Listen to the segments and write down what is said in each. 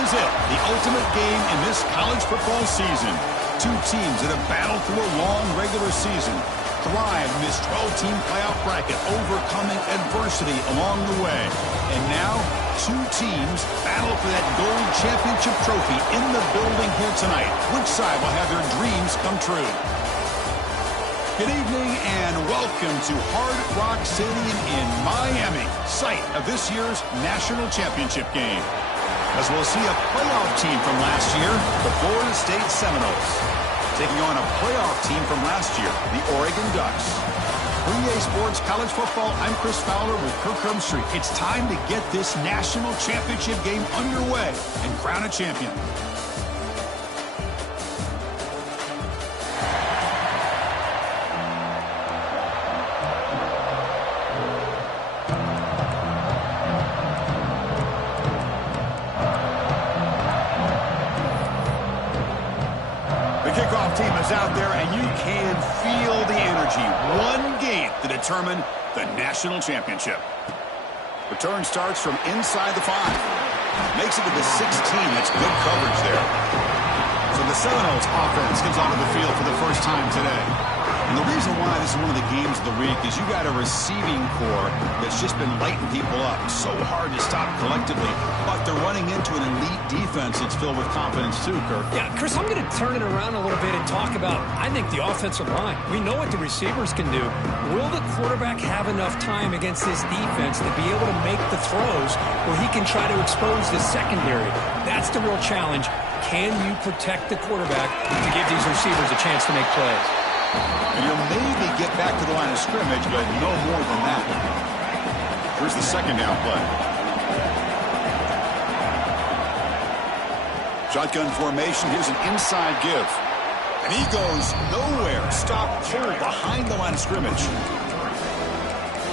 is it, the ultimate game in this college football season. Two teams that have battled through a long regular season, thrive in this 12-team playoff bracket, overcoming adversity along the way. And now, two teams battle for that gold championship trophy in the building here tonight. Which side will have their dreams come true? Good evening and welcome to Hard Rock Stadium in Miami, site of this year's national championship game. As we'll see a playoff team from last year, the Florida State Seminoles, taking on a playoff team from last year, the Oregon Ducks. For EA Sports College Football, I'm Chris Fowler with Kirk Herbstreit. It's time to get this national championship game underway and crown a champion. Team is out there, and you can feel the energy. One game to determine the national championship. Return starts from inside the 5. Makes it to the 16. That's good coverage there. So the Seminoles offense comes onto the field for the first time today. And the reason why this is one of the games of the week is you got a receiving core that's just been lighting people up. So hard to stop collectively, but they're running into an elite defense that's filled with confidence too, Kirk. Yeah, Chris, I'm going to turn it around a little bit and talk about, I think, the offensive line. We know what the receivers can do. Will the quarterback have enough time against this defense to be able to make the throws where he can try to expose the secondary? That's the real challenge. Can you protect the quarterback to give these receivers a chance to make plays? And you'll maybe get back to the line of scrimmage, but no more than that. Here's the second down play. Shotgun formation. Here's an inside give. And he goes nowhere. Stop pull behind the line of scrimmage.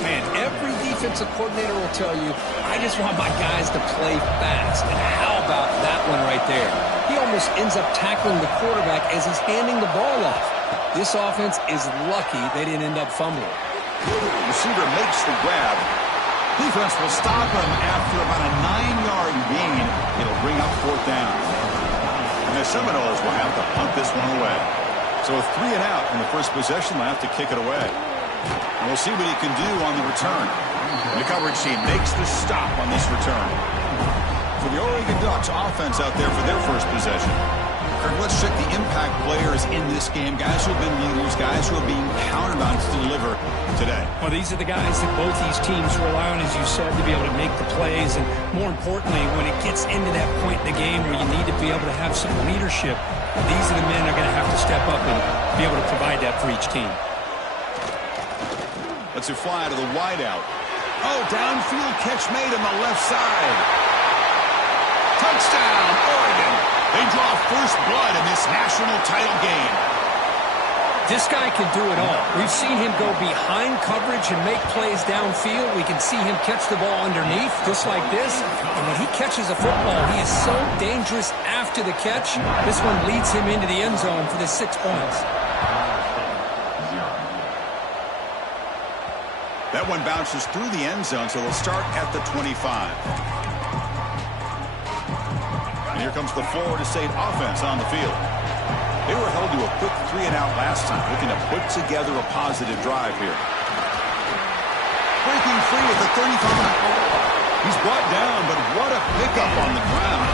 Man, every defensive coordinator will tell you, I just want my guys to play fast. And how about that one right there? He almost ends up tackling the quarterback as he's handing the ball off. This offense is lucky they didn't end up fumbling. Receiver makes the grab. Defense will stop him after about a 9-yard gain. It'll bring up fourth down. And the Seminoles will have to punt this one away. So with 3 and out in the first possession, they'll have to kick it away. And we'll see what he can do on the return. The coverage team makes the stop on this return. For the Oregon Ducks, offense out there for their first possession. Kirk, let's check the impact players in this game. Guys who have been leaders, guys who are being counted on to deliver today. Well, these are the guys that both these teams rely on, as you said, to be able to make the plays. And more importantly, when it gets into that point in the game where you need to be able to have some leadership, these are the men that are going to have to step up and be able to provide that for each team. Let's fly to the wideout. Oh, downfield catch made on the left side. Touchdown, Oregon. They draw first blood in this national title game. This guy can do it all. We've seen him go behind coverage and make plays downfield. We can see him catch the ball underneath, just like this. And when he catches a football, he is so dangerous after the catch. This one leads him into the end zone for the 6 points. That one bounces through the end zone, so they'll start at the 25. And here comes the Florida State offense on the field. They were held to a quick 3 and out last time, looking to put together a positive drive here. Breaking free at the 35. He's brought down, but what a pickup on the ground.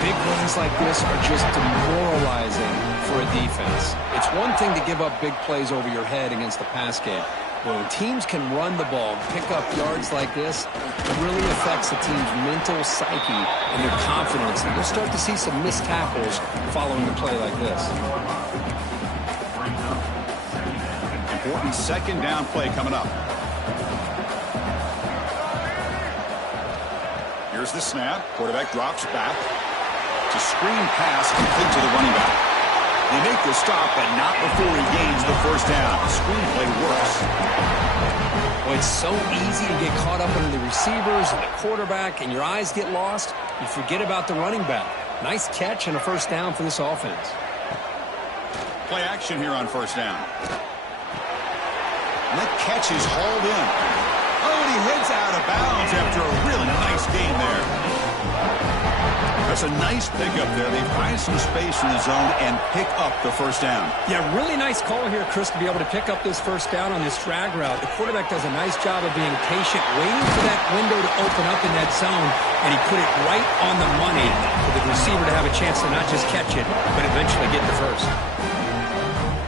Big runs like this are just demoralizing for a defense. It's one thing to give up big plays over your head against the pass game. But when teams can run the ball and pick up yards like this, it really affects the team's mental psyche and their confidence. And you'll start to see some missed tackles following a play like this. Important second down play coming up. Here's the snap. Quarterback drops back. It's a screen pass complete to the running back. They make the stop, but not before he gains the first down. The screenplay works. Well, it's so easy to get caught up in the receivers and the quarterback, and your eyes get lost. You forget about the running back. Nice catch and a first down for this offense. Play action here on first down. And that catch is hauled in. Oh, and he heads out of bounds after a really nice gain there. That's a nice pickup there. They find some space in the zone and pick up the first down. Yeah, really nice call here, Chris, to be able to pick up this first down on this drag route. The quarterback does a nice job of being patient, waiting for that window to open up in that zone, and he put it right on the money for the receiver to have a chance to not just catch it, but eventually get the first.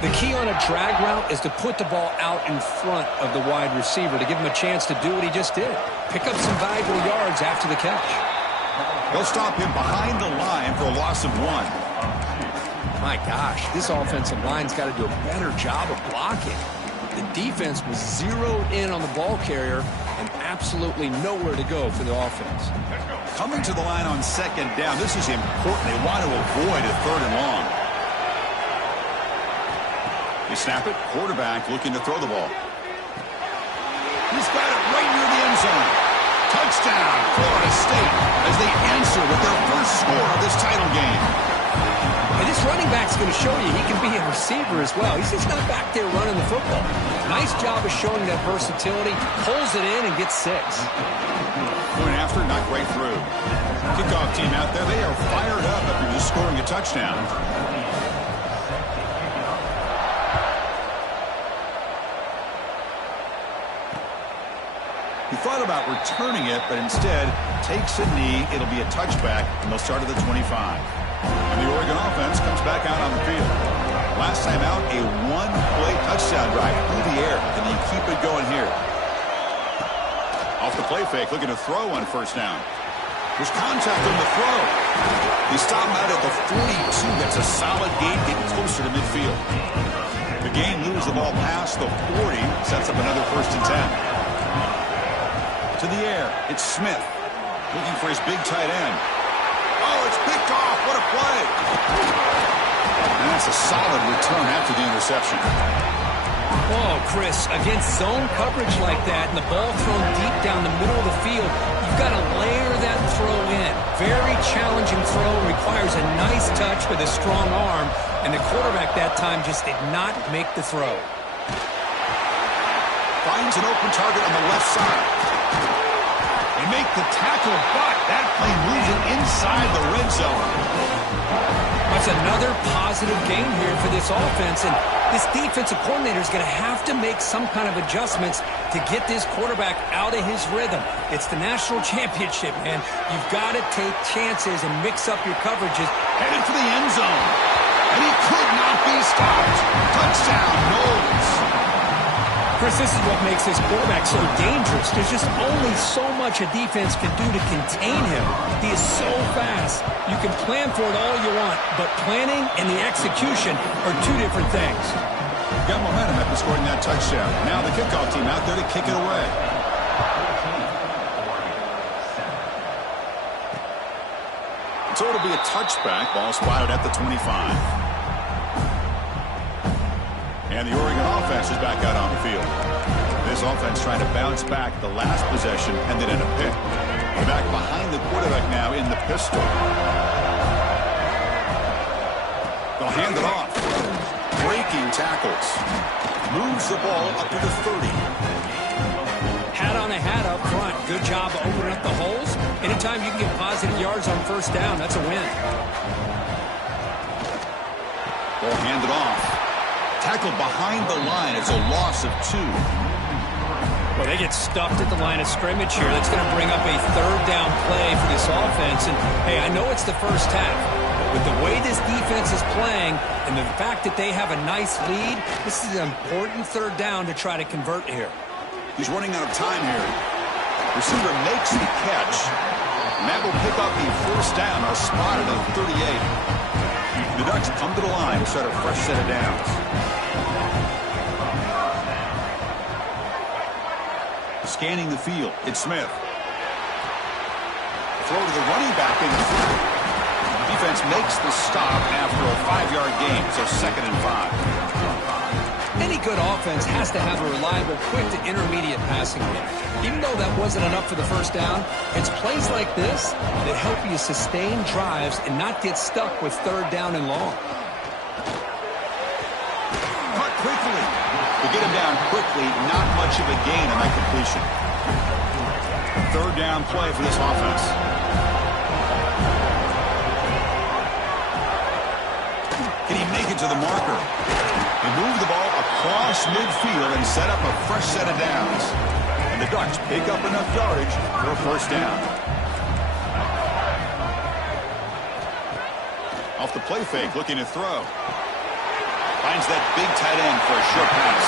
The key on a drag route is to put the ball out in front of the wide receiver to give him a chance to do what he just did. Pick up some valuable yards after the catch. They'll stop him behind the line for a loss of 1. My gosh, this offensive line's got to do a better job of blocking. The defense was zeroed in on the ball carrier and absolutely nowhere to go for the offense. Coming to the line on second down, this is important. They want to avoid a third and long. They snap it. Quarterback looking to throw the ball. He's got it right near the end zone. Touchdown, Florida State, as they answer with their first score of this title game. And this running back's going to show you he can be a receiver as well. He's just not back there running the football. Nice job of showing that versatility. Pulls it in and gets 6. Going after, not right through. Kickoff team out there, they are fired up after just scoring a touchdown. He thought about returning it, but instead takes a knee. It'll be a touchback, and they'll start at the 25. And the Oregon offense comes back out on the field. Last time out, a one-play touchdown drive through the air. Can you keep it going here? Off the play fake, looking to throw on first down. There's contact on the throw. They stop him out at the 42. That's a solid gain, getting closer to midfield. The game moves the ball past the 40, sets up another 1st and 10. To the air, it's Smith looking for his big tight end. Oh, it's picked off. What a play. And that's a solid return after the interception. Oh, Chris, against zone coverage like that and the ball thrown deep down the middle of the field, you've got to layer that throw in. Very challenging throw, requires a nice touch with a strong arm, and the quarterback that time just did not make the throw. Finds an open target on the left side. They make the tackle, but that play moves it inside the red zone. That's another positive game here for this offense, and this defensive coordinator is going to have to make some kind of adjustments to get this quarterback out of his rhythm. It's the national championship, man. You've got to take chances and mix up your coverages. Headed for the end zone, and he could not be stopped. Touchdown, Knowles. Chris, this is what makes this quarterback so dangerous. There's just only so much a defense can do to contain him. He is so fast. You can plan for it all you want, but planning and the execution are two different things. Got momentum after scoring that touchdown. Now the kickoff team out there to kick it away. So it'll be a touchback. Ball spotted at the 25. And the Oregon offense is back out on the field. This offense trying to bounce back the last possession and then in a pick. They're back behind the quarterback now in the pistol. They'll hand it off. Breaking tackles. Moves the ball up to the 30. Hat on a hat up front. Good job of opening up the holes. Anytime you can get positive yards on first down, that's a win. Ball handed off. Tackled behind the line. It's a loss of 2. Well, they get stuffed at the line of scrimmage here. That's going to bring up a third down play for this offense. And, hey, I know it's the first half, but with the way this defense is playing and the fact that they have a nice lead, this is an important third down to try to convert here. He's running out of time here. Receiver makes the catch. And that will pick up the first down. Are spotted at 38. The Ducks come to the line to start a fresh set of downs. Scanning the field, it's Smith. Throw to the running back in the field. Defense makes the stop after a 5-yard gain, so 2nd and 5. Any good offense has to have a reliable, quick to intermediate passing game. Even though that wasn't enough for the first down, it's plays like this that help you sustain drives and not get stuck with third down and long. Cut quickly. To get him down quickly, not much of a gain on that completion. Third down play for this offense. it to the marker. They move the ball across midfield and set up a fresh set of downs. And the Ducks pick up enough yardage for a first down. Off the play fake, looking to throw. Finds that big tight end for a short pass.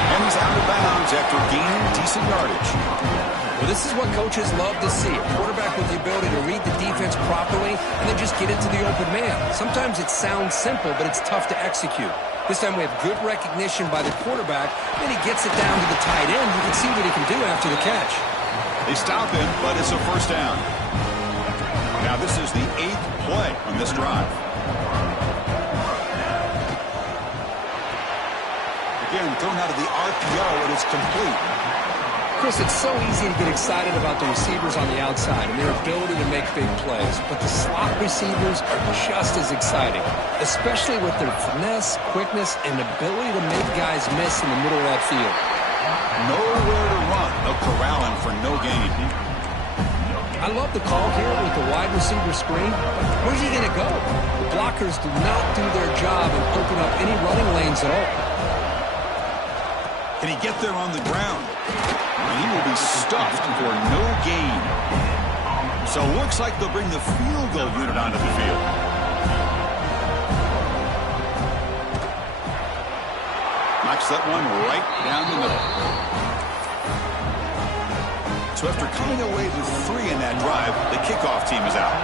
And he's out of bounds after gaining decent yardage. Well, this is what coaches love to see. A quarterback with the ability to read the defense properly and then just get into the open man. Sometimes it sounds simple, but it's tough to execute. This time we have good recognition by the quarterback. Then he gets it down to the tight end. You can see what he can do after the catch. They stop him, but it's a first down. Now this is the 8th play on this drive. Again, thrown out of the RPO, and it's complete. Chris, it's so easy to get excited about the receivers on the outside and their ability to make big plays, but the slot receivers are just as exciting, especially with their finesse, quickness, and ability to make guys miss in the middle of that field. Nowhere to run. They'll corral him for no gain. I love the call here with the wide receiver screen. Where's he going to go? The blockers do not do their job and open up any running lanes at all. Can he get there on the ground? And he will be stuffed for no gain. So it looks like they'll bring the field goal unit onto the field. Knocks that one right down the middle. So after coming away with 3 in that drive, the kickoff team is out.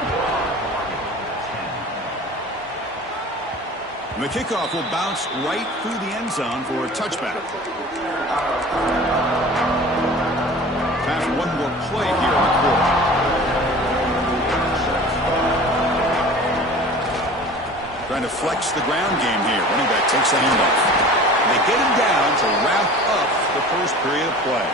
And the kickoff will bounce right through the end zone for a touchback. Time for one more play here in the quarter. Trying to flex the ground game here. Running back takes the handoff. And they get him down to wrap up the first period of play.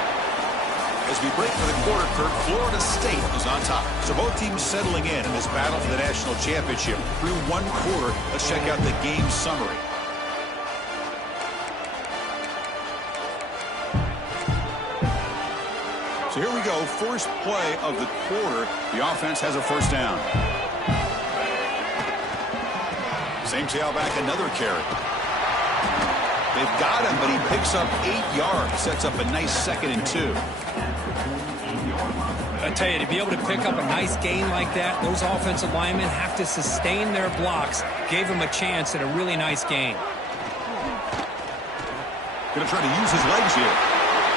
As we break for the quarter, Kirk, Florida State is on top. So both teams settling in this battle for the national championship. Through one quarter, let's check out the game summary. So here we go, first play of the quarter. The offense has a first down. Same tailback, another carry. They've got him, but he picks up 8 yards. Sets up a nice 2nd and 2. I tell you, to be able to pick up a nice gain like that, those offensive linemen have to sustain their blocks. Gave him a chance at a really nice gain. Going to try to use his legs here.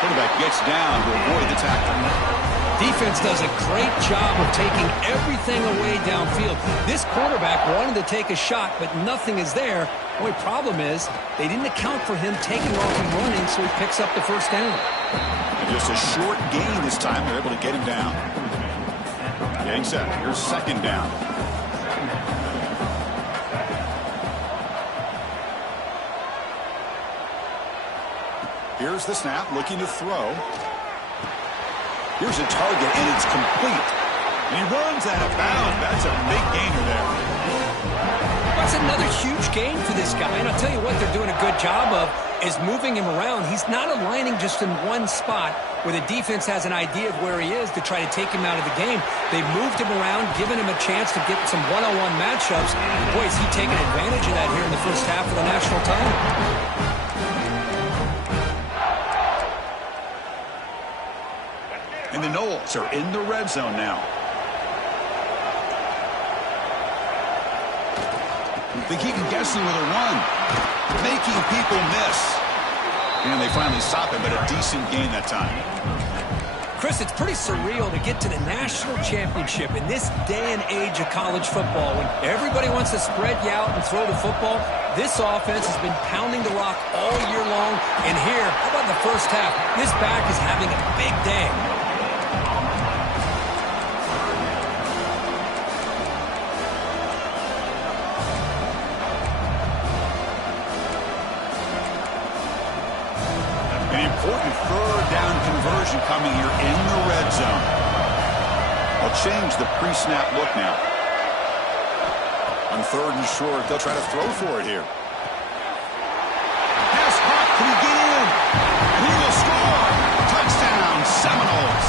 Quarterback gets down to avoid the tackle. Defense does a great job of taking everything away downfield. This quarterback wanted to take a shot, but nothing is there. The only problem is they didn't account for him taking off and running, so he picks up the first down. And just a short gain this time. They're able to get him down. Getting set. Here's 2nd down. Here's the snap, looking to throw. Here's a target, and it's complete. And he runs out of bounds. That's a big gainer there. That's another huge gain for this guy. And I'll tell you what they're doing a good job of is moving him around. He's not aligning just in one spot where the defense has an idea of where he is to try to take him out of the game. They've moved him around, given him a chance to get some one-on-one matchups. Boy, is he taking advantage of that here in the first half of the national title. And the Knowles are in the red zone now. They keep him guessing with a run, making people miss. And they finally stop him, but a decent gain that time. Chris, it's pretty surreal to get to the national championship in this day and age of college football when everybody wants to spread you out and throw the football. This offense has been pounding the rock all year long. And here, how about the first half? This back is having a big day. Important 3rd down conversion coming here in the red zone. They'll change the pre-snap look now. On 3rd and short, they'll try to throw for it here. Pass caught. Can he get in? And he will score. Touchdown, Seminoles.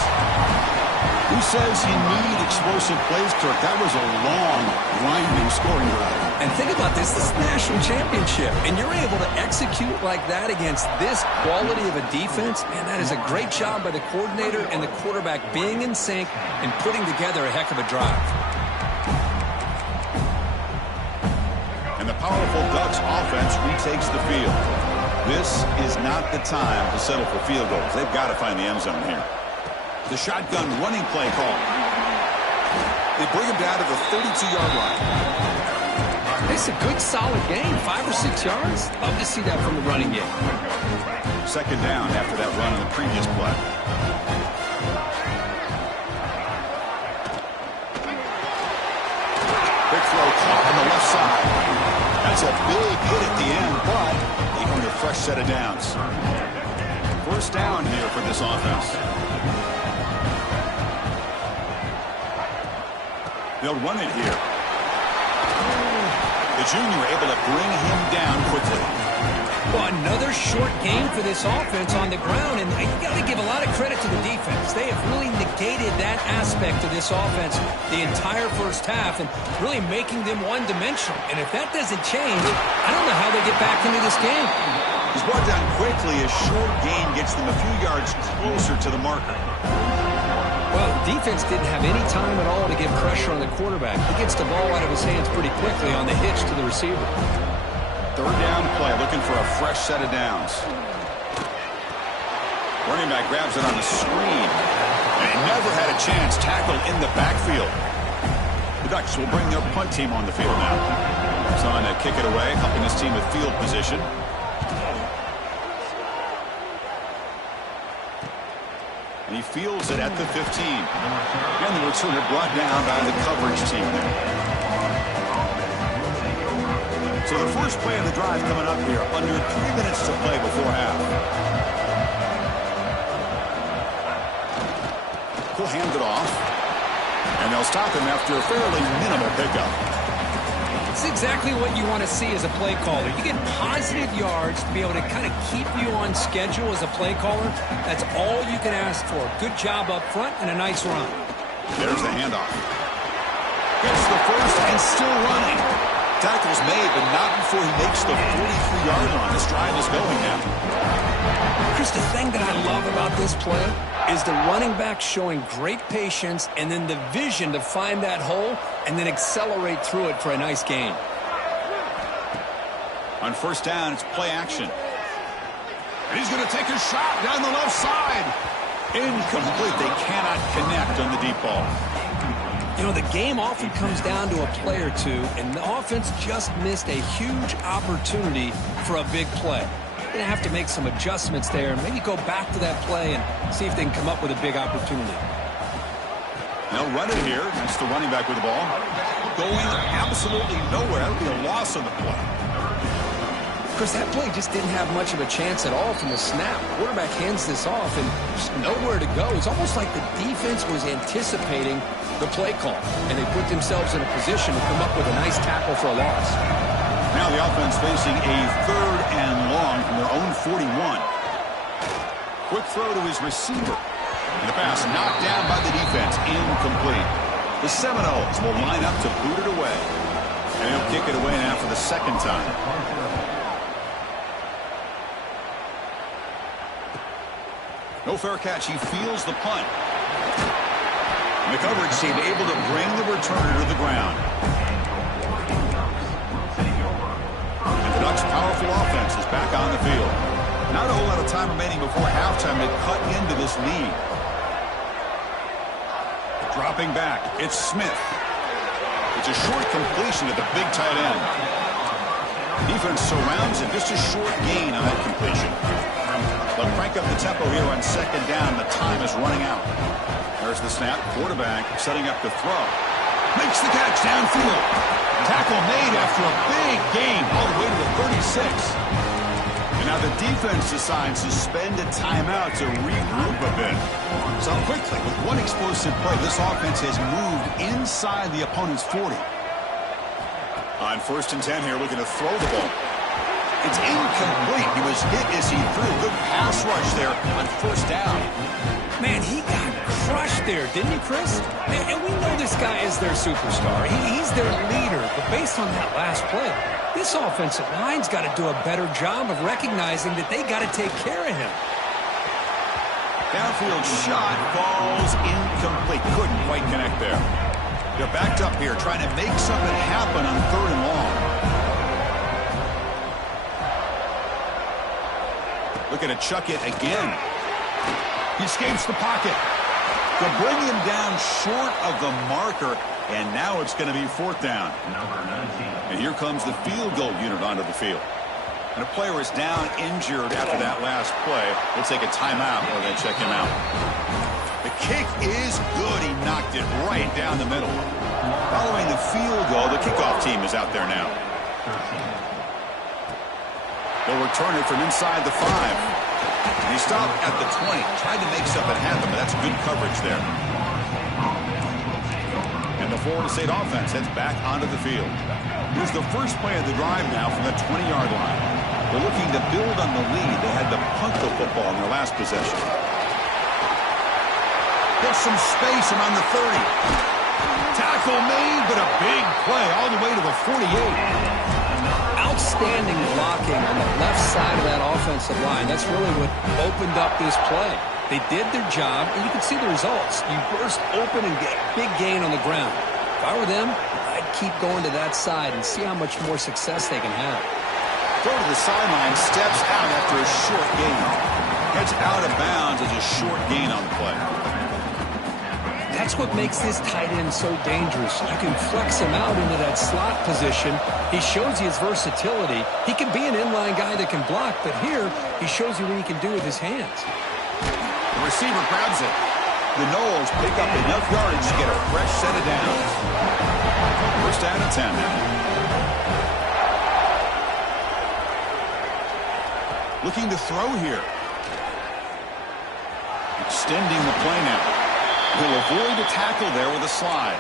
We says you need explosive plays, Kirk. That was a long, grinding scoring drive. And think about this. This is the national championship, and you're able to execute like that against this quality of a defense, and that is a great job by the coordinator and the quarterback being in sync and putting together a heck of a drive. And the powerful Ducks offense retakes the field. This is not the time to settle for field goals. They've got to find the end zone here. The shotgun running play call. They bring him down to the 32-yard line. It's a good, solid game. 5 or 6 yards. Love to see that from the running game. Second down after that run in the previous play. Big throw caught on the left side. That's a big hit at the end, but they earned a fresh set of downs. First down here for this offense. They'll run it here. The junior able to bring him down quickly. Well, another short game for this offense on the ground, and you got to give a lot of credit to the defense. They have really negated that aspect of this offense the entire first half and really making them one-dimensional. And if that doesn't change, I don't know how they get back into this game. He's brought down quickly. A short gain gets them a few yards closer to the marker. Well, the defense didn't have any time at all to get pressure on the quarterback. He gets the ball out of his hands pretty quickly on the hitch to the receiver. Third down play, looking for a fresh set of downs. Running back grabs it on the screen. And he never had a chance. Tackle in the backfield. The Ducks will bring their punt team on the field now. He's on to kick it away, helping his team with field position. And he fields it at the 15. And the returner brought down by the coverage team there. So the first play of the drive coming up here. Under 3 minutes to play before half. He'll hand it off. And they'll stop him after a fairly minimal pickup. It's exactly what you want to see as a play caller. You get positive yards to be able to kind of keep you on schedule as a play caller. That's all you can ask for. Good job up front and a nice run. There's the handoff. Gets the first and still running. Tackle's made, but not before he makes the 43-yard line. This drive is going now. Chris, the thing that I love about this play is the running back showing great patience and then the vision to find that hole and then accelerate through it for a nice gain. On first down, it's play action. And he's going to take a shot down the left side. Incomplete. They cannot connect on the deep ball. You know, the game often comes down to a play or two, and the offense just missed a huge opportunity for a big play. Going to have to make some adjustments there and maybe go back to that play and see if they can come up with a big opportunity. They'll run it here. That's the running back with the ball. Going absolutely nowhere. That would be a loss on the play. Chris, that play just didn't have much of a chance at all from the snap. Quarterback hands this off and just nowhere to go. It's almost like the defense was anticipating the play call, and they put themselves in a position to come up with a nice tackle for a loss. Now the offense facing a third and long from their own 41. Quick throw to his receiver. And the pass knocked down by the defense. Incomplete. The Seminoles will line up to boot it away. And he'll kick it away now for the second time. No fair catch. He feels the punt. And the coverage team able to bring the returner to the ground. And the Ducks' powerful offense is back on the field. Not a whole lot of time remaining before halftime to cut into this lead. Dropping back, it's Smith. It's a short completion to the big tight end. Defense surrounds him, just a short gain on that completion. They'll crank up the tempo here on second down. The time is running out. There's the snap. Quarterback setting up to throw. Makes the catch downfield. Tackle made after a big gain all the way to the 36. And now the defense decides to spend a timeout to regroup a bit. So quickly, with one explosive play, this offense has moved inside the opponent's 40. On first and 10 here, looking to throw the ball. It's incomplete. He was hit as he threw. Good pass rush there on first down. Man, he got crushed there, didn't he, Chris? And we know this guy is their superstar. He's their leader. But based on that last play, this offensive line's got to do a better job of recognizing that they got to take care of him. Downfield shot falls incomplete. Couldn't quite connect there. They're backed up here trying to make something happen on 3rd and long. Looking to chuck it again. He escapes the pocket. They'll bring him down short of the marker, and now it's going to be 4th down. And here comes the field goal unit onto the field. And a player is down injured after that last play. We'll take a timeout while they check him out. The kick is good. He knocked it right down the middle. Following the field goal, the kickoff team is out there now. They'll return it from inside the 5. And he stopped at the 20. Tried to make something happen, but that's good coverage there. And the Florida State offense heads back onto the field. Here's the first play of the drive now from the 20-yard line. They're looking to build on the lead. They had to punt the football in their last possession. Gets some space around the 30. Tackle made, but a big play all the way to the 48. Outstanding blocking on the left side of that offensive line. That's really what opened up this play. They did their job, and you can see the results. You burst open and get big gain on the ground. If I were them, I'd keep going to that side and see how much more success they can have. Throw to the sideline, steps out after a short gain. Heads out of bounds as a short gain on the play. That's what makes this tight end so dangerous. You can flex him out into that slot position. He shows you his versatility. He can be an inline guy that can block, but here he shows you what he can do with his hands. The receiver grabs it. The Noles pick up enough yardage to get a fresh set of downs. First down and 10 now. Looking to throw here. Extending the play now. He'll avoid a tackle there with a slide.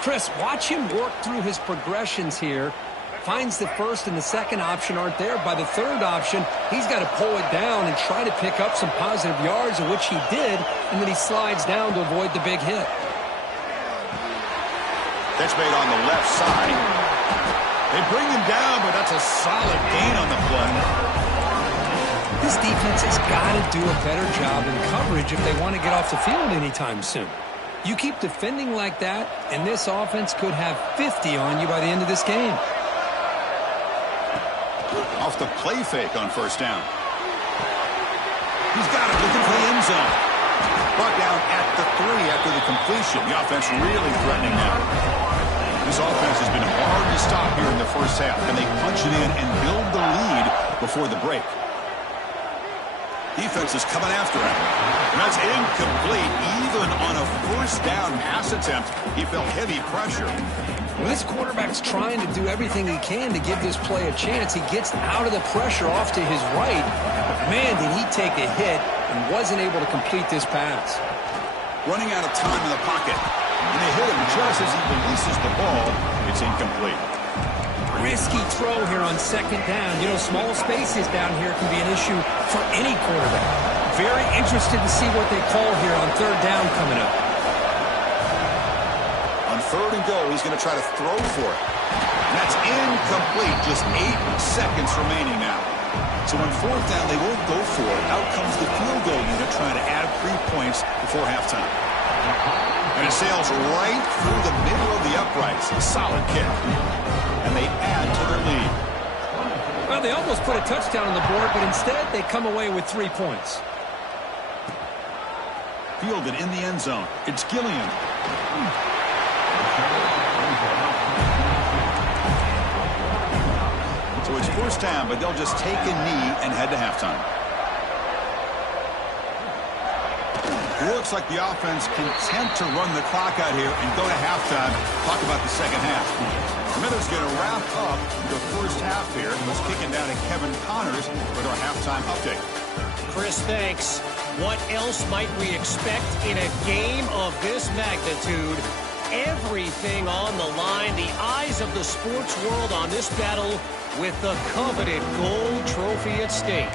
Chris, watch him work through his progressions here. Finds the first and the second option aren't there. By the third option, he's got to pull it down and try to pick up some positive yards, of which he did, and then he slides down to avoid the big hit. That's made on the left side. They bring him down, but that's a solid gain on the play. This defense has got to do a better job in coverage if they want to get off the field anytime soon. You keep defending like that, and this offense could have 50 on you by the end of this game. Off the play fake on first down. He's got it, looking for the end zone. Brought down at the 3 after the completion. The offense really threatening now. This offense has been hard to stop here in the first half. Can they punch it in and build the lead before the break? Defense is coming after him. And that's incomplete. Even on a first down pass attempt, he felt heavy pressure. Well, this quarterback's trying to do everything he can to give this play a chance. He gets out of the pressure off to his right. But man, did he take a hit and wasn't able to complete this pass. Running out of time in the pocket. And they hit him just as he releases the ball. It's incomplete. Risky throw here on second down. You know, small spaces down here can be an issue for any quarterback. Very interested to see what they call here on third down coming up. On 3rd and goal, he's going to try to throw for it. And that's incomplete. Just 8 seconds remaining now. So on 4th down, they won't go for it. Out comes the field goal unit trying to add 3 points before halftime. And it sails right through the middle of the uprights. A solid kick. And they add to their lead. Well, they almost put a touchdown on the board, but instead they come away with 3 points. Fielded in the end zone. It's Gilliam. So it's first down, but they'll just take a knee and head to halftime. It looks like the offense content to run the clock out here and go to halftime. Talk about the second half. Miller's going to wrap up the first half here. Let's kick it down to Kevin Connors with our halftime update. Chris, thanks. What else might we expect in a game of this magnitude? everything on the line. The eyes of the sports world on this battle with the coveted gold trophy at stake.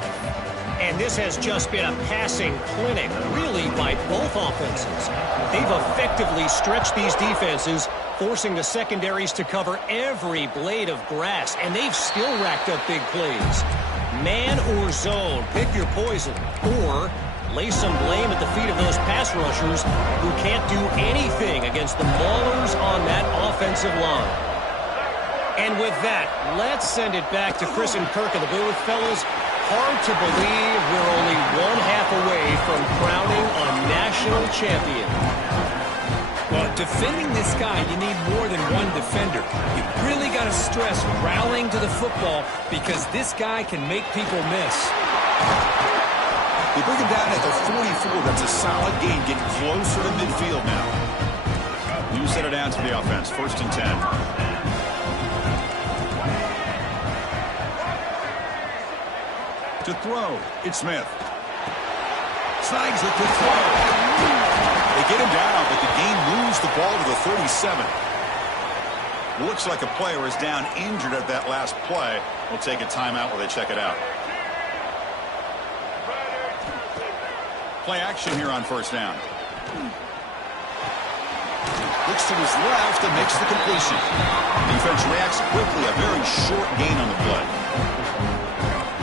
And this has just been a passing clinic, really, by both offenses. They've effectively stretched these defenses, forcing the secondaries to cover every blade of grass, and they've still racked up big plays. Man or zone, pick your poison, or lay some blame at the feet of those pass rushers who can't do anything against the maulers on that offensive line. And with that, let's send it back to Chris and Kirk in the booth. Fellas, hard to believe we're only one half away from crowning a national champion. Well, defending this guy, you need more than one defender. You really got to stress rallying to the football because this guy can make people miss. They bring him down at the 44. That's a solid gain, getting closer to midfield now. You set it down to the offense. 1st and 10. To throw, it's Smith. Snags it to throw. They get him down, but the game moves the ball to the 37. Looks like a player is down injured at that last play. We'll take a timeout while they check it out. Play action here on 1st down. Looks to his left and makes the completion. Defense reacts quickly. A very short gain on the play.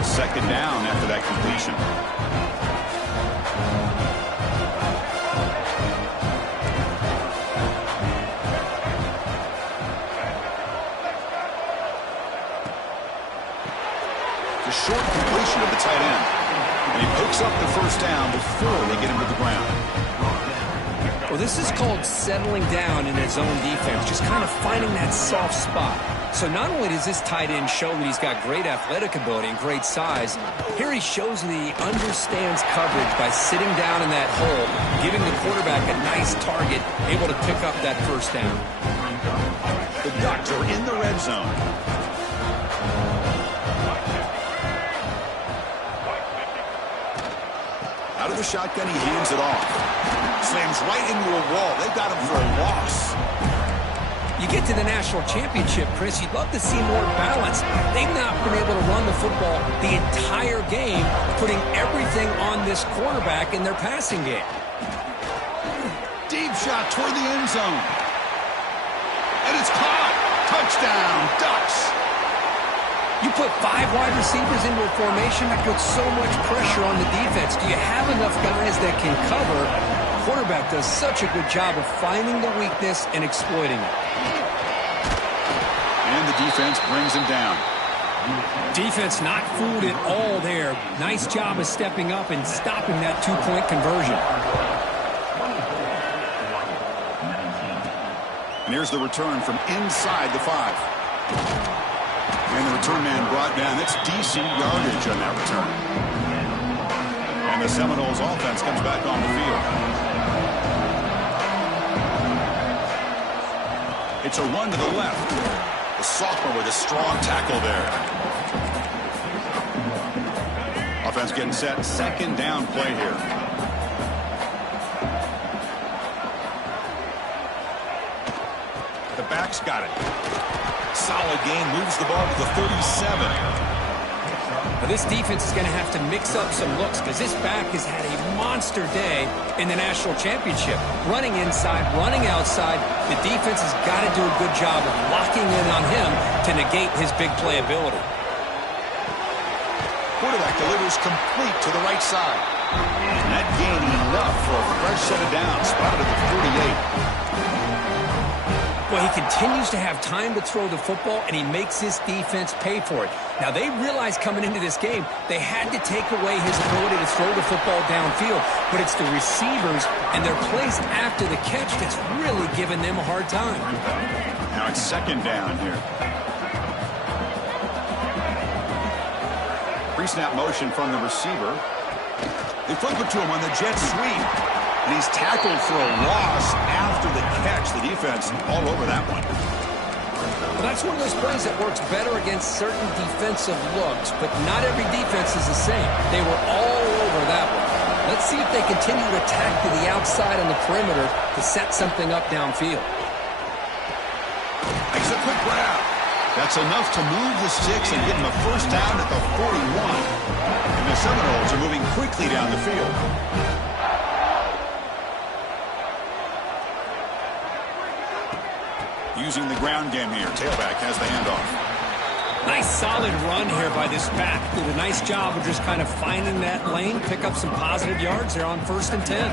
2nd down after that completion. The short completion of the tight end. And he picks up the 1st down before they get him to the ground. Well, this is called settling down in his own defense, just kind of finding that soft spot. So not only does this tight end show that he's got great athletic ability and great size, here he shows that he understands coverage by sitting down in that hole, giving the quarterback a nice target, able to pick up that 1st down. The Ducks are in the red zone. Out of the shotgun, he hands it off. Slams right into a wall. They got him for a loss. You get to the national championship, Chris, you'd love to see more balance. They've not been able to run the football the entire game, putting everything on this quarterback in their passing game. Deep shot toward the end zone. And it's caught. Touchdown, Ducks. You put 5 wide receivers into a formation that puts so much pressure on the defense. Do you have enough guys that can cover? Quarterback does such a good job of finding the weakness and exploiting it. And the defense brings him down. Defense not fooled at all there. Nice job of stepping up and stopping that 2-point conversion. And here's the return from inside the 5. And the return man brought down. That's decent yardage on that return. And the Seminoles offense comes back on the field. It's a run to the left. The sophomore with a strong tackle there. Offense getting set. 2nd down play here. The back's got it. Solid gain. Moves the ball to the 37. But this defense is going to have to mix up some looks because this back has had a monster day in the national championship. Running inside, running outside. The defense has got to do a good job of locking in on him to negate his big play ability. Quarterback delivers complete to the right side. And that gain enough for a fresh set of downs. Spotted at the 48. Well, he continues to have time to throw the football, and he makes his defense pay for it. Now, they realized coming into this game they had to take away his ability to throw the football downfield, but it's the receivers and their plays after the catch that's really giving them a hard time. Now it's 2nd down here. Pre-snap motion from the receiver. They flip it to him on the jet sweep. And he's tackled for a loss after the catch. The defense all over that one. Well, that's one of those plays that works better against certain defensive looks, but not every defense is the same. They were all over that one. Let's see if they continue to attack to the outside on the perimeter to set something up downfield. grab. That's enough to move the sticks and give them a first down at the 41. And the Seminoles are moving quickly down the field. Using the ground game here. Tailback has the handoff. Nice solid run here by this back. Did a nice job of just kind of finding that lane, pick up some positive yards there on 1st and 10.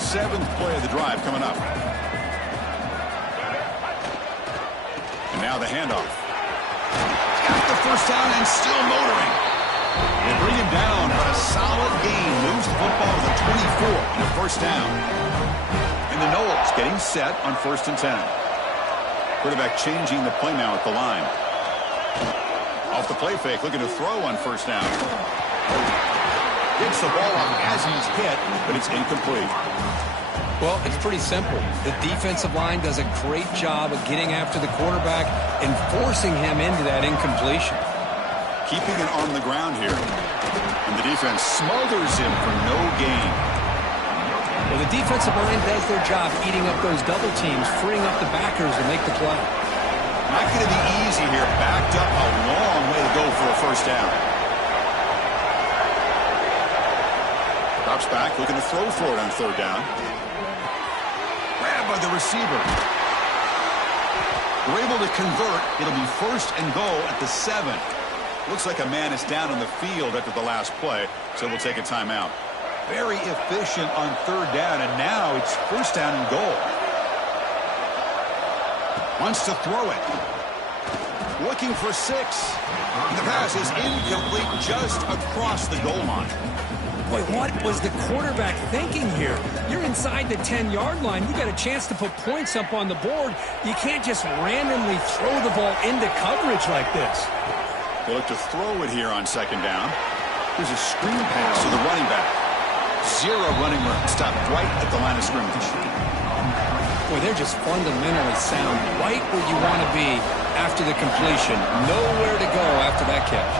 7th play of the drive coming up. And now the handoff. Got the first down and still motoring. They bring him down, but a solid gain moves the football to the 24 and a first down. And the Noles getting set on 1st and 10. Quarterback changing the play now at the line. Off the play fake, looking to throw on 1st down. Gets the ball off as he's hit, but it's incomplete. Well, it's pretty simple. The defensive line does a great job of getting after the quarterback and forcing him into that incompletion. Keeping it on the ground here. And the defense smothers him for no gain. Well, the defensive line does their job eating up those double teams, freeing up the backers to make the play. Not going to be easy here. Backed up a long way to go for a first down. Drops back, looking to throw for it on 3rd down. Grabbed by the receiver. We're able to convert. It'll be 1st and goal at the 7. Looks like a man is down on the field after the last play, so we'll take a timeout. Very efficient on 3rd down, and now it's 1st down and goal. Wants to throw it. Looking for 6. The pass is incomplete just across the goal line. Boy, what was the quarterback thinking here? You're inside the 10-yard line. You got a chance to put points up on the board. You can't just randomly throw the ball into coverage like this. They look to throw it here on 2nd down. Here's a screen pass to the running back. 0 running room. Stopped right at the line of scrimmage. Boy, they're just fundamentally sound, right where you want to be after the completion. Nowhere to go after that catch.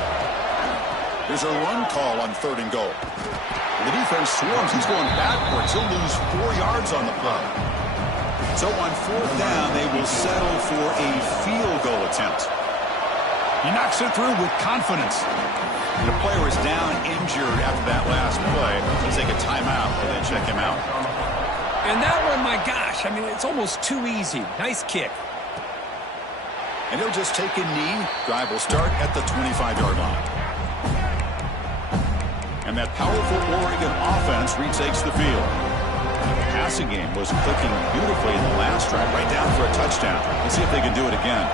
There's a run call on 3rd and goal. The defense swarms. He's going backwards. He'll lose 4 yards on the play. So on 4th down, they will settle for a field goal attempt. He knocks it through with confidence. The player is down injured after that last play. He'll take a timeout and then check him out. And that one, my gosh, I mean, it's almost too easy. Nice kick. And he'll just take a knee. Drive will start at the 25-yard line. And that powerful Oregon offense retakes the field. The passing game was clicking beautifully in the last drive, right down for a touchdown. Let's see if they can do it again.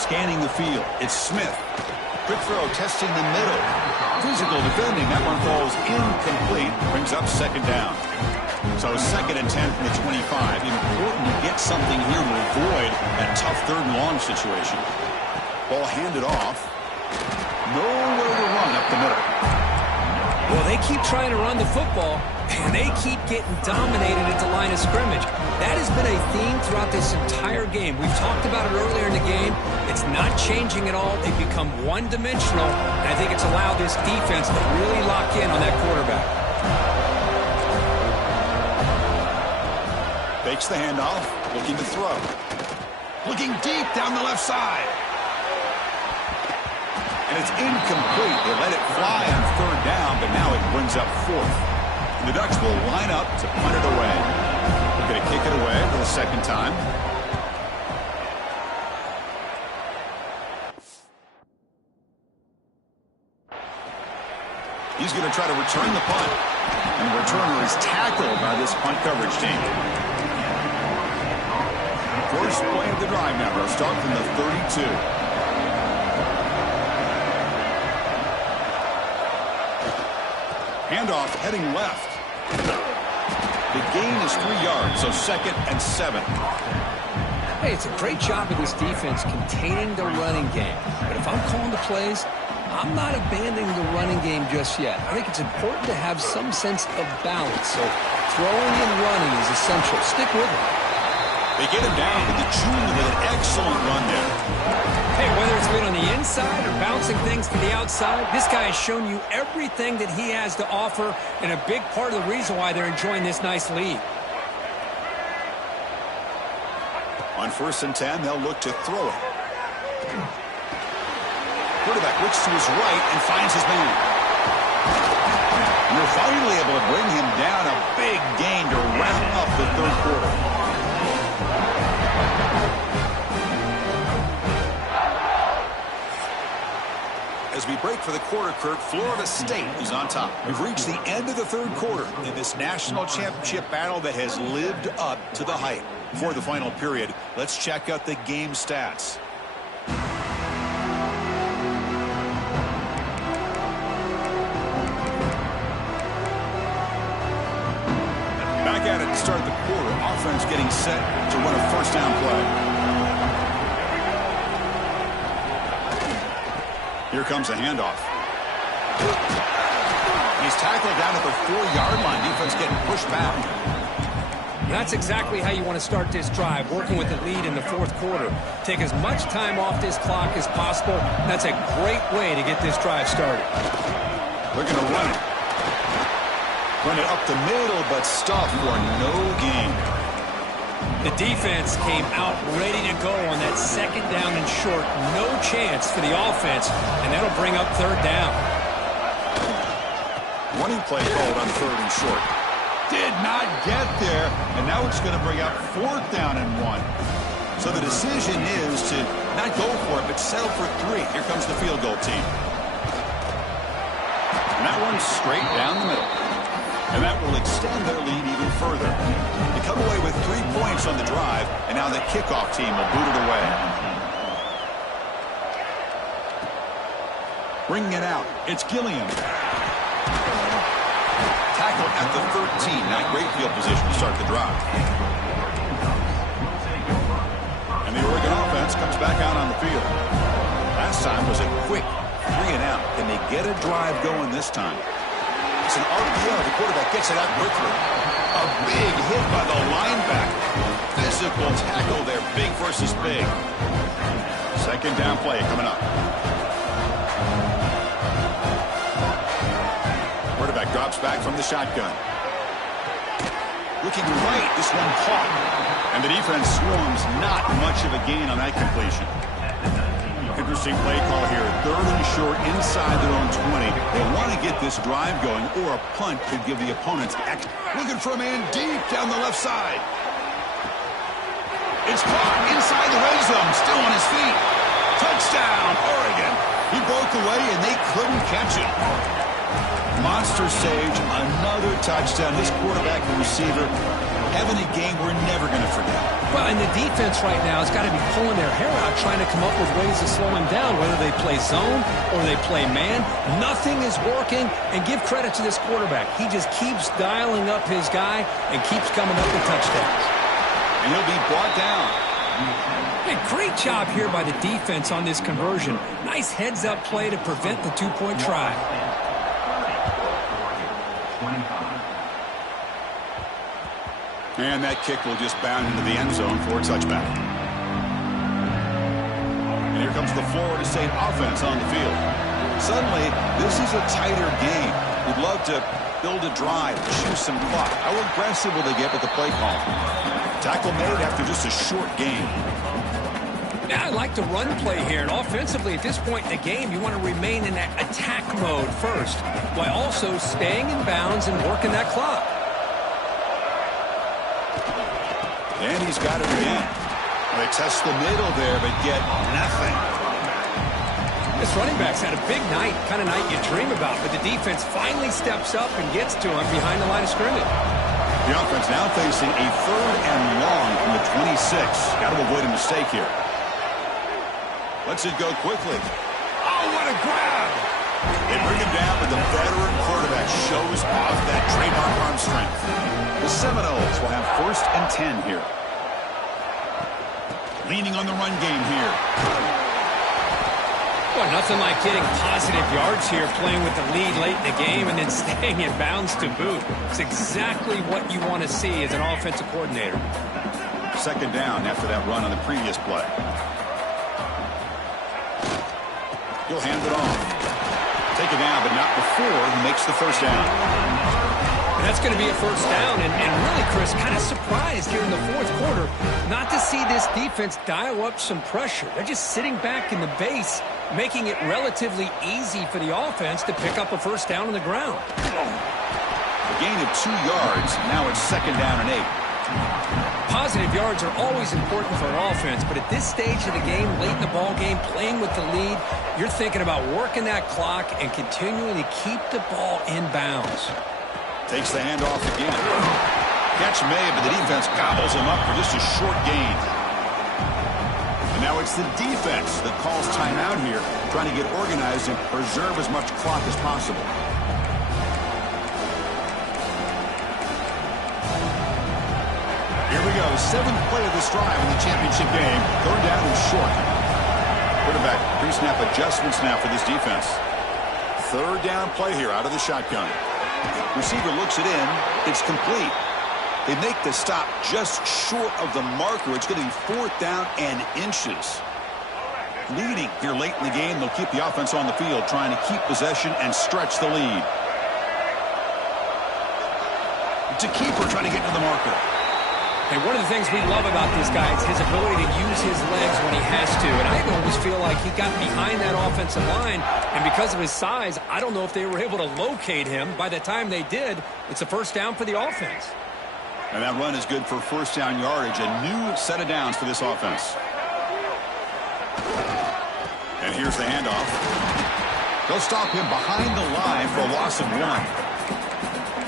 Scanning the field, it's Smith. Quick throw, testing the middle. Physical defending, that one falls incomplete. Brings up 2nd down. So 2nd and 10 from the 25. Important to get something here to avoid that tough 3rd and long situation. Ball handed off. Nowhere to run up the middle. Well, they keep trying to run the football, and they keep getting dominated at the line of scrimmage. That has been a theme throughout this entire game. We've talked about it earlier in the game. It's not changing at all. They've become one-dimensional, and I think it's allowed this defense to really lock in on that quarterback. Fakes the handoff, looking to throw. Looking deep down the left side. And it's incomplete. They let it fly on 3rd down, but now it brings up 4th. The Ducks will line up to punt it away. They're going to kick it away for the 2nd time. He's going to try to return the punt. And the returner is tackled by this punt coverage team. First play of the drive now. They'll start from the 32. Handoff heading left. The gain is 3 yards, so 2nd and 7. Hey, it's a great job of this defense containing the running game. But if I'm calling the plays, I'm not abandoning the running game just yet. I think it's important to have some sense of balance. So throwing and running is essential. Stick with it. They get him down with the junior with an excellent run there. Hey, whether it's been on the inside or bouncing things to the outside, this guy has shown you everything that he has to offer, and a big part of the reason why they're enjoying this nice lead. On 1st and 10, they'll look to throw it. Quarterback looks to his right and finds his man. You're finally able to bring him down. A big gain to wrap up the 3rd quarter. As we break for the quarter, Kurt, Florida State is on top. We've reached the end of the 3rd quarter in this national championship battle that has lived up to the hype. For the final period, let's check out the game stats. Back at it to start the quarter. Offense getting set to run a 1st down play. Here comes a handoff. He's tackled down at the 4-yard line. Defense getting pushed back. That's exactly how you want to start this drive, working with the lead in the 4th quarter. Take as much time off this clock as possible. That's a great way to get this drive started. They're going to run it. Run it up the middle, but stuff for no gain. The defense came out ready to go on that 2nd down and short. No chance for the offense, and that'll bring up 3rd down. Running play called on 3rd and short. Did not get there, and now it's going to bring up 4th down and 1. So the decision is to not go for it, but settle for 3. Here comes the field goal team. And that one's straight down the middle. And that will extend their lead even further. They come away with 3 points on the drive, and now the kickoff team will boot it away. Bringing it out, it's Gilliam. Tackled at the 13. Not great field position to start the drive. And the Oregon offense comes back out on the field. Last time was a quick 3 and out. Can they get a drive going this time? It's an RPO. The quarterback gets it out quickly. A big hit by the linebacker. Physical tackle there. Big versus big. 2nd down play coming up. Quarterback drops back from the shotgun. Looking right. This one caught. And the defense swarms. Not much of a gain on that completion. Interesting play call here. 3rd and short inside their own 20. They want to get this drive going, or a punt could give the opponents action. Looking for a man deep down the left side. It's caught inside the red zone. Still on his feet. Touchdown, Oregon. He broke away, and they couldn't catch him. Monster Sage, another touchdown. This quarterback and receiver having a game we're never going to forget. Well, and the defense right now has got to be pulling their hair out, trying to come up with ways to slow him down, whether they play zone or they play man. Nothing is working, and give credit to this quarterback. He just keeps dialing up his guy and keeps coming up with touchdowns. And he'll be brought down. Hey, great job here by the defense on this conversion. Nice heads-up play to prevent the 2-point try. And that kick will just bound into the end zone for a touchback. And here comes the Florida State offense on the field. Suddenly, this is a tighter game. We'd love to build a drive, choose some clock. How aggressive will they get with the play call? Tackle made after just a short game. Yeah, I like the run play here. And offensively, at this point in the game, you want to remain in that attack mode first, while also staying in bounds and working that clock. And he's got it again. They test the middle there, but get nothing. This running back's had a big night, kind of night you dream about, but the defense finally steps up and gets to him behind the line of scrimmage. The offense now facing a 3rd and long from the 26. Got to avoid a mistake here. Lets it go quickly. Oh, what a grab! They bring him down, but the veteran quarterback shows off that trademark arm strength. The Seminoles will have 1st and 10 here. Leaning on the run game here. Well, nothing like getting positive yards here, playing with the lead late in the game and then staying in bounds to boot. It's exactly what you want to see as an offensive coordinator. 2nd down after that run on the previous play. He'll hand it off. Take it down, but not before he makes the 1st down. That's going to be a first down, and really, Chris, kind of surprised here in the fourth quarter not to see this defense dial up some pressure. They're just sitting back in the base, making it relatively easy for the offense to pick up a first down on the ground. A gain of 2 yards. Now it's 2nd down and 8. Positive yards are always important for an offense, but at this stage of the game, late in the ball game, playing with the lead, you're thinking about working that clock and continuing to keep the ball in bounds. Takes the handoff again. Catch made, but the defense gobbles him up for just a short gain. And now it's the defense that calls timeout here, trying to get organized and preserve as much clock as possible. Here we go, 7th play of this drive in the championship game. 3rd down and short. Quarterback pre-snap adjustments now for this defense. 3rd down play here out of the shotgun. Receiver looks it in. It's complete. They make the stop just short of the marker. It's going to be 4th down and inches. Leading here late in the game. They'll keep the offense on the field, trying to keep possession and stretch the lead. It's a keeper trying to get to the marker. And one of the things we love about this guy is his ability to use his legs when he has to. And I always feel like he got behind that offensive line, and because of his size, I don't know if they were able to locate him. By the time they did, it's a first down for the offense. And that run is good for first down yardage. A new set of downs for this offense. And here's the handoff. They'll stop him behind the line for a loss of 1.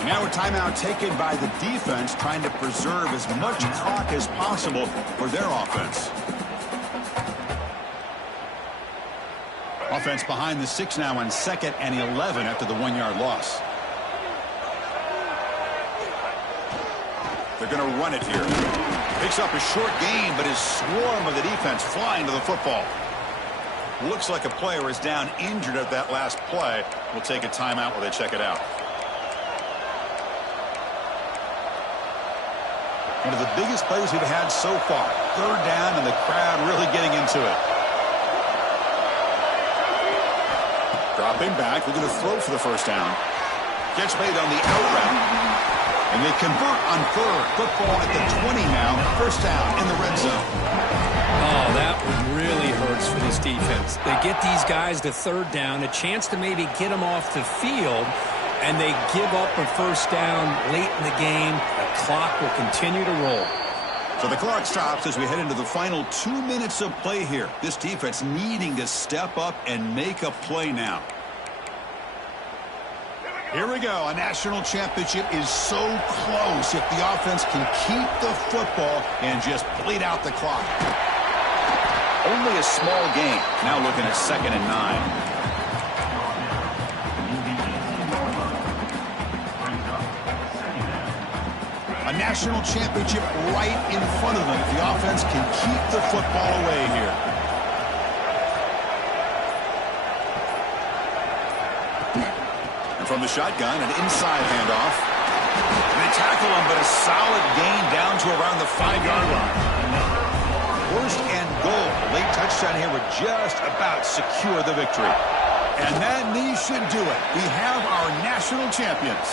Now a timeout taken by the defense, trying to preserve as much clock as possible for their offense. Offense behind the 6 now on 2nd and 11 after the 1-yard loss. They're going to run it here. Picks up a short gain, but his swarm of the defense flying to the football. Looks like a player is down injured at that last play. We'll take a timeout while they check it out. One of the biggest plays we've had so far. 3rd down, and the crowd really getting into it. Dropping back, looking to throw for the first down. Catch made on the out route. And they convert on 3rd. Football at the 20 now. First down in the red zone. Oh, that one really hurts for this defense. They get these guys to 3rd down, a chance to maybe get them off the field, and they give up a first down late in the game. The clock will continue to roll. So the clock stops as we head into the final 2 minutes of play here. This defense needing to step up and make a play now. Here we go. A national championship is so close if the offense can keep the football and just bleed out the clock. Only a small gain. Now looking at 2nd and 9. A national championship right in front of them if the offense can keep the football away here. And from the shotgun, an inside handoff. They tackle him, but a solid gain down to around the 5-yard line. 1st and goal. Late touchdown here would just about secure the victory. And that knee should do it. We have our national champions.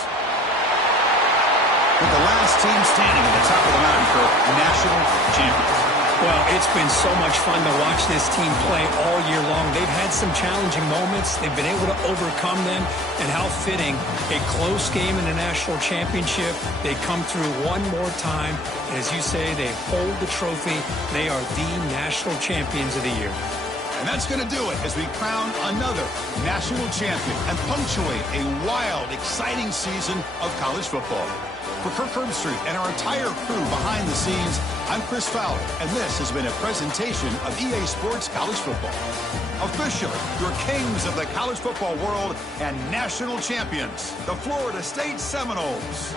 With the last team standing at the top of the mountain for national champions. Well, it's been so much fun to watch this team play all year long. They've had some challenging moments. They've been able to overcome them. And how fitting, a close game in the national championship. They come through one more time. As you say, they hold the trophy. They are the national champions of the year. And that's going to do it as we crown another national champion and punctuate a wild, exciting season of college football. For Kirk Herbstreit and our entire crew behind the scenes, I'm Chris Fowler, and this has been a presentation of EA Sports College Football. Officially, your kings of the college football world and national champions, the Florida State Seminoles.